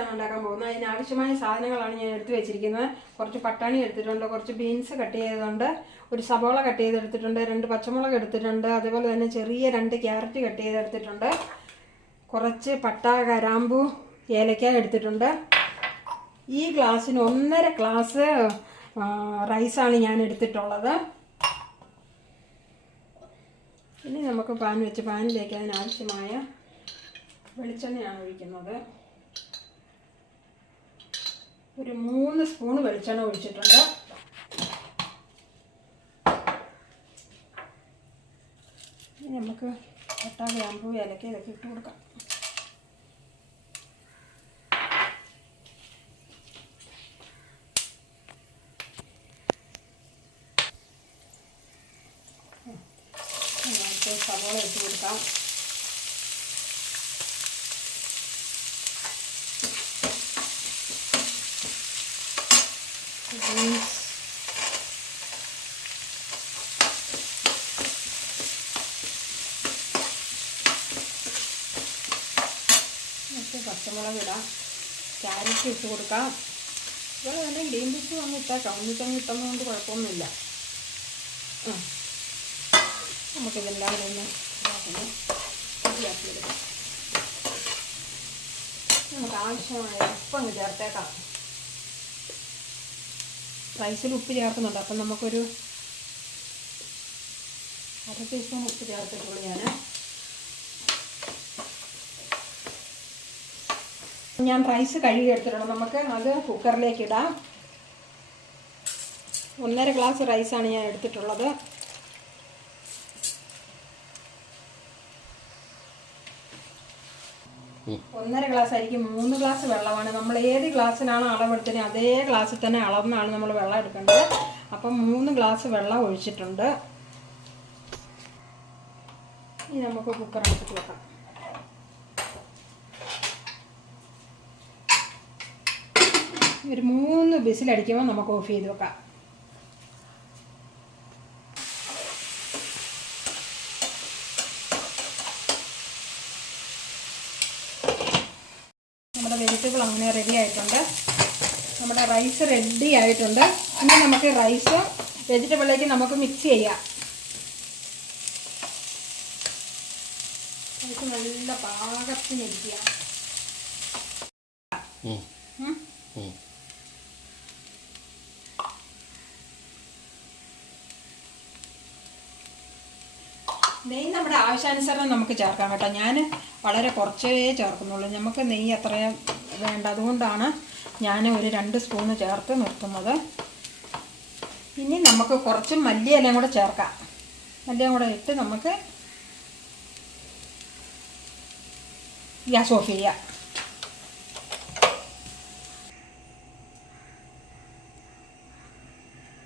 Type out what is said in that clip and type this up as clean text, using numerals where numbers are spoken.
ആണ് ഉണ്ടാക്കാൻ പോകുന്നത്. അതിനാവശ്യമായ സാധനങ്ങളാണ് ഞാൻ എടുത്തു വെച്ചിരിക്കുന്നത്. കുറച്ച് പട്ടാണി എടുത്തിട്ടുണ്ട്, കുറച്ച് ബീൻസ് കട്ട് ചെയ്തതുണ്ട്, ഒരു സവോള കട്ട് ചെയ്തെടുത്തിട്ടുണ്ട്, 2 പച്ചമുളക് എടുത്തിട്ടുണ്ട്, അതുപോലെ തന്നെ ചെറിയ 2 ക്യാരറ്റ് കട്ട് ചെയ്തെടുത്തിട്ടുണ്ട്, കുറച്ച് പട്ട, കരാമ്പു, ഏലക്ക എടുത്തിട്ടുണ്ട്. ഈ ഗ്ലാസ്സിന് 1.5 ഗ്ലാസ് റൈസാണ് ഞാൻ എടുത്തിട്ടുള്ളത്. ഇനി നമുക്ക് പാൻ വെച്ച് പാനിലേക്ക് അതിനാവശ്യമായ വെളിച്ചെണ്ണയാണ് ഒഴിക്കുന്നത്. ഒരു 3 സ്പൂൺ വെളിച്ചെണ്ണ ഒഴിച്ചിട്ടുണ്ട്. ഇനി നമുക്ക് പട്ട, ഗ്രാമ്പൂ, ഏലക്ക ഇതൊക്കെ ഇട്ട് കൊടുക്കാം. സവോള ഇട്ട് കൊടുക്കാം. പച്ചമുളക് ഇടാം, ക്യാരറ്റ് ഇട്ട് കൊടുക്കാം. ഇവിടെ തന്നെ ഗ്രീൻ പീസ് വന്ന് ഇട്ടേക്കാം, ഒന്നിച്ചങ്ങ് ഇട്ടുന്നതുകൊണ്ട് കുഴപ്പമൊന്നുമില്ല. നമുക്കിതെല്ലാം ഒന്ന് ശരിയാക്കിയെടുക്കാം. നമുക്ക് ആവശ്യമായ ഉപ്പ് അങ്ങ് ചേർത്തേക്കാം. റൈസിൽ ഉപ്പ് ചേർക്കുന്നുണ്ട്, അപ്പം നമുക്കൊരു 1/2 ടീസ്പൂൺ ഉപ്പ് ചേർത്തിട്ടുള്ളൂ. ഞാൻ റൈസ് കഴുകി എടുത്തിട്ടുണ്ട്. നമുക്ക് അത് കുക്കറിലേക്ക് ഇടാം. 1.5 ഗ്ലാസ് റൈസാണ് ഞാൻ എടുത്തിട്ടുള്ളത്. ഒന്നര ഗ്ലാസ് ആയിരിക്കും 3 ഗ്ലാസ് വെള്ളമാണ്. നമ്മൾ ഏത് ഗ്ലാസ്സിനാണ് അളവെടുത്തത് അതേ ഗ്ലാസ്സിൽ തന്നെ അളന്നാണ് നമ്മൾ വെള്ളം എടുക്കേണ്ടത്. അപ്പം 3 ഗ്ലാസ് വെള്ളം ഒഴിച്ചിട്ടുണ്ട്. ഇനി നമുക്ക് കുക്കർ അടുപ്പിട്ട് വെക്കാം. ഒരു 3 വിസിലടിക്കുമ്പോൾ നമുക്ക് ഓഫ് ചെയ്ത് വെക്കാം. നമ്മുടെ വെജിറ്റബിൾ അങ്ങനെ റെഡി ആയിട്ടുണ്ട്. നമ്മുടെ റൈസ് റെഡി ആയിട്ടുണ്ട്. ഇനി നമുക്ക് റൈസ് വെജിറ്റബിളിലേക്ക് നമുക്ക് മിക്സ് ചെയ്യാം. റൈസ് നല്ല പാകത്തിനിരിക്കുക. നെയ്യ് നമ്മുടെ ആവശ്യാനുസരണം നമുക്ക് ചേർക്കാം കേട്ടോ. ഞാൻ വളരെ കുറച്ചേ ചേർക്കുന്നുള്ളൂ. നമുക്ക് നെയ്യ് അത്രയും വേണ്ട, അതുകൊണ്ടാണ് ഞാൻ ഒരു 2 സ്പൂണ് ചേർത്ത് നിർത്തുന്നത്. ഇനി നമുക്ക് കുറച്ച് മല്ലിയിലയും കൂടെ ചേർക്കാം. മല്ലിയും കൂടെ ഇട്ട് നമുക്ക് ഗ്യാസ് ഓഫ് ചെയ്യാം.